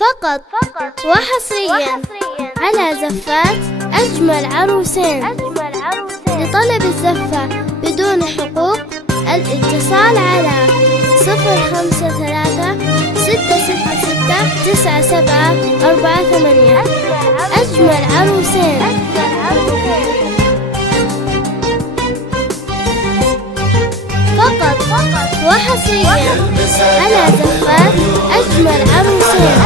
فقط وحصريا على زفات أجمل عروسين. لطلب الزفة بدون حقوق الاتصال على 053 666 9748. أجمل عروسين. فقط وحصريا على زفات أجمل عروسين.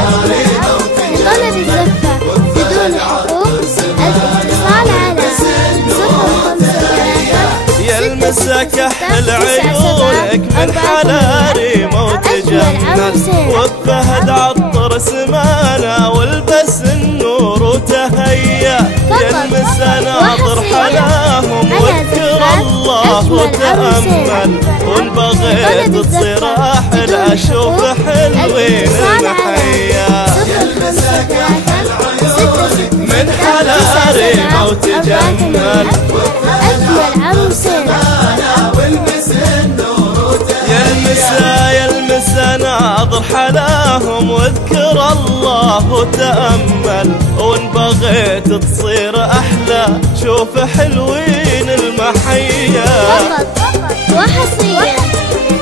لطلب الزفة بدون حقوق الاتصال على 053 يلمسك أحل عيونك من حلالي موت جمل، وبفهد عطر سمانا والبس النور وتهيأ. يلمس ناظر حلاهم واذكر الله وتأمل، وان بغيت تصير أحلى شوف حلوين المحيا. من حلالي موت جمل أجمل عروسين. يلمس ناظر حلاهم واذكر الله وتأمل، وان بغيت تصير أحلى شوف حلوين المحيا. فقط وحصريا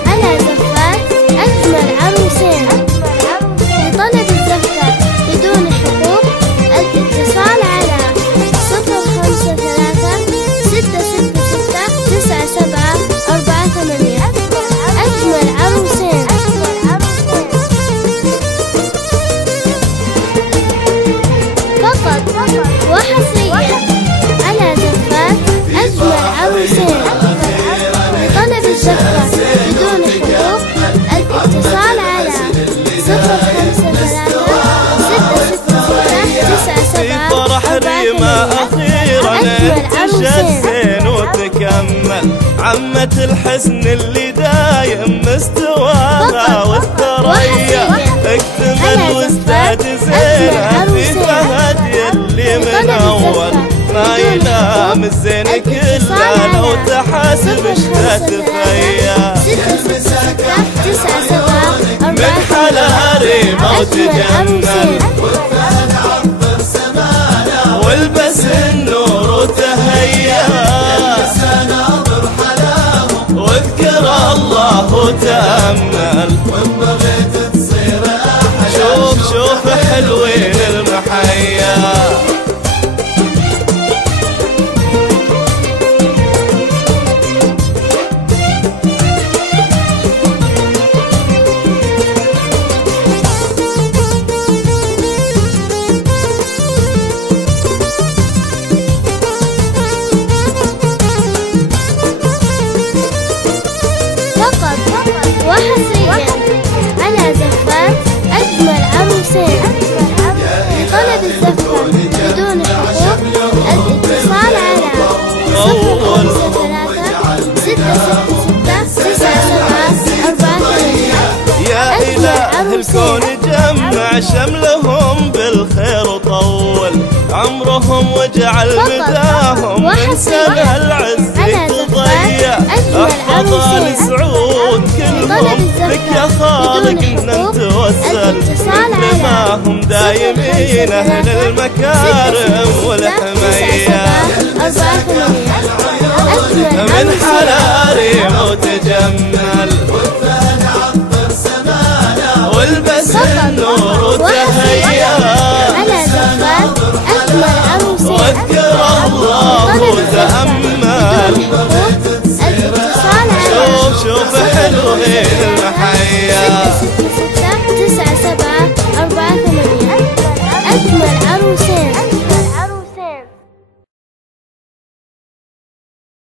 على زفات أجمل عروسين. لطلب الزفة بدون حقوق الاتصال على 053 666 9748. أجمل عروسين. فقط وحصريا على زفات أجمل عروسين. لطلب الزفة بدون حقوق الاتصال على 053 في فرح ريما أخيرا تجسن وتكمل، عمة الحسن اللي دايم مستواها والثريا. اكتمل واستاذ زينة في فهد يلي من أول ما يلام الزين كله لو تحاسب اشتتفيا. من حلالي موت جمل والبس النور وتهيأ. واذكر الله وتأمل، وان بغيت تصير أحلى شوف حلوين المحيا. وحصريا على زفات أجمل عروسين. لطلب الزفة بدون حقوق الاتصال على 053 666 9748. يا إله الكون جمع شملهم بالخير وطول عمرهم واجعل مداهم من سنة العز تضيع. احفظ آل سعود كلهم بك يا خالق نتوسل، مثل ما هم دايمين أهل المكارم والحمية. من حلالي موت جمل والبس النور وتهيأ. واذكر الله وتأمل، شوف حلوين المحيا.